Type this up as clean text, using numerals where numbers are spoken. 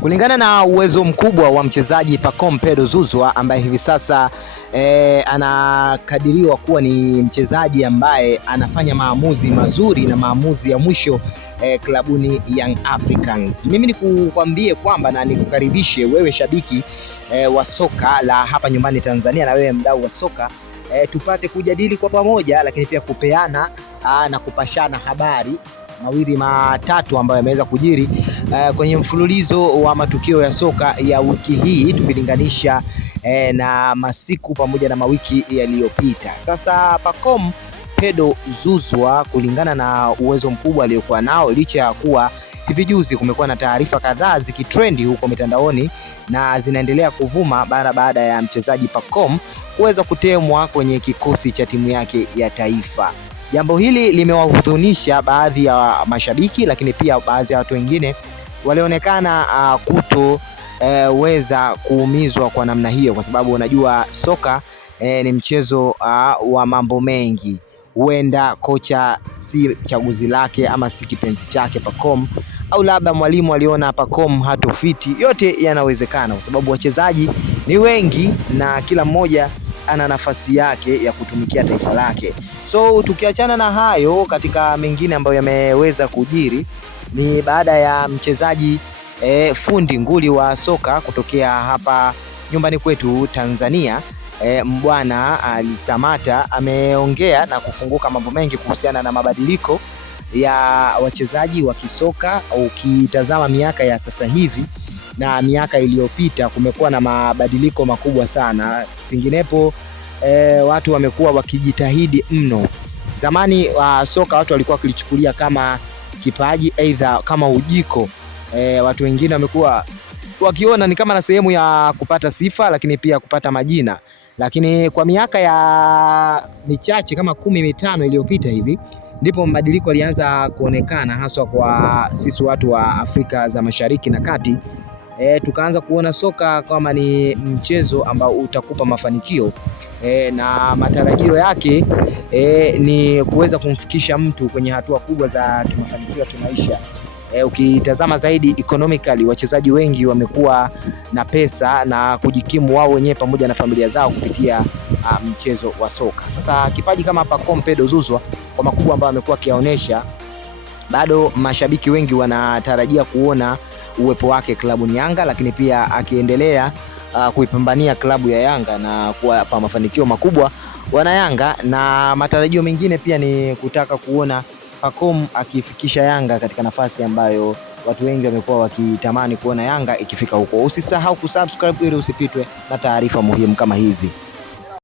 Kulingana na uwezo mkubwa wa mchezaji Pacome Pedro Zouzoua ambaye hivi sasa anakadiriwa kuwa ni mchezaji ambaye anafanya maamuzi mazuri na maamuzi ya mwisho klabuni Young Africans. Mimi nikukwambie kwamba na nikukaribishe wewe shabiki wa soka la hapa nyumbani Tanzania na wewe mdau wa soka tupate kujadili kwa pamoja, lakini pia kupeana na kupashana habari mawili matatu ambayo yameweza kujiri kwenye mfululizo wa matukio ya soka ya wiki hii tukilinganisha na masiku pamoja na mawiki yaliyopita. Sasa Pacome Pedro Zouzoua, kulingana na uwezo mkubwa aliokuwa nao, licha ya kuwa hivi juzi kumekuwa na taarifa kadhaa zikitrendi huko mitandaoni na zinaendelea kuvuma baada ya mchezaji Pacome kuweza kutemwa kwenye kikosi cha timu yake ya taifa. Jambo hili limewahuzunisha baadhi ya mashabiki, lakini pia baadhi ya watu wengine walionekana kutoweza kuumizwa kwa namna hiyo, kwa sababu unajua soka ni mchezo wa mambo mengi. Huenda kocha si chaguzi lake ama si kipenzi chake Pacome, au labda mwalimu aliona Pacome hatofiti. Yote yanawezekana kwa sababu wachezaji ni wengi na kila mmoja ana nafasi yake ya kutumikia taifa lake. So tukiachana na hayo, katika mengine ambayo yameweza kujiri ni baada ya mchezaji fundi nguli wa soka kutokea hapa nyumbani kwetu Tanzania, Mbwana Ali Samata ameongea na kufunguka mambo mengi kuhusiana na mabadiliko ya wachezaji wa kisoka. Ukitazama miaka ya sasa hivi na miaka iliyopita, kumekuwa na mabadiliko makubwa sana. Penginepo watu wamekuwa wakijitahidi mno. Zamani soka watu walikuwa wakilichukulia kama kipaji, aidha kama ujiko. Watu wengine wamekuwa wakiona ni kama na sehemu ya kupata sifa, lakini pia kupata majina. Lakini kwa miaka ya michache kama 15 iliyopita hivi ndipo mabadiliko yalianza kuonekana, haswa kwa sisi watu wa Afrika za Mashariki na Kati. Tukaanza kuona soka kama ni mchezo ambao utakupa mafanikio na matarajio yake ni kuweza kumfikisha mtu kwenye hatua kubwa za kimafanikio ya kimaisha. Ukitazama zaidi economically, wachezaji wengi wamekuwa na pesa na kujikimu wao wenyewe pamoja na familia zao kupitia mchezo wa soka. Sasa kipaji kama Pacome Pedro Zouzoua kwa makubwa ambayo amekuwa akionyesha, bado mashabiki wengi wanatarajia kuona uwepo wake klabuni Yanga, lakini pia akiendelea kuipambania klabu ya Yanga na kuwapa mafanikio makubwa wana Yanga, na matarajio mengine pia ni kutaka kuona Pacome akifikisha Yanga katika nafasi ambayo watu wengi wamekuwa wakitamani kuona Yanga ikifika huko. Usisahau kusubscribe ili usipitwe na taarifa muhimu kama hizi.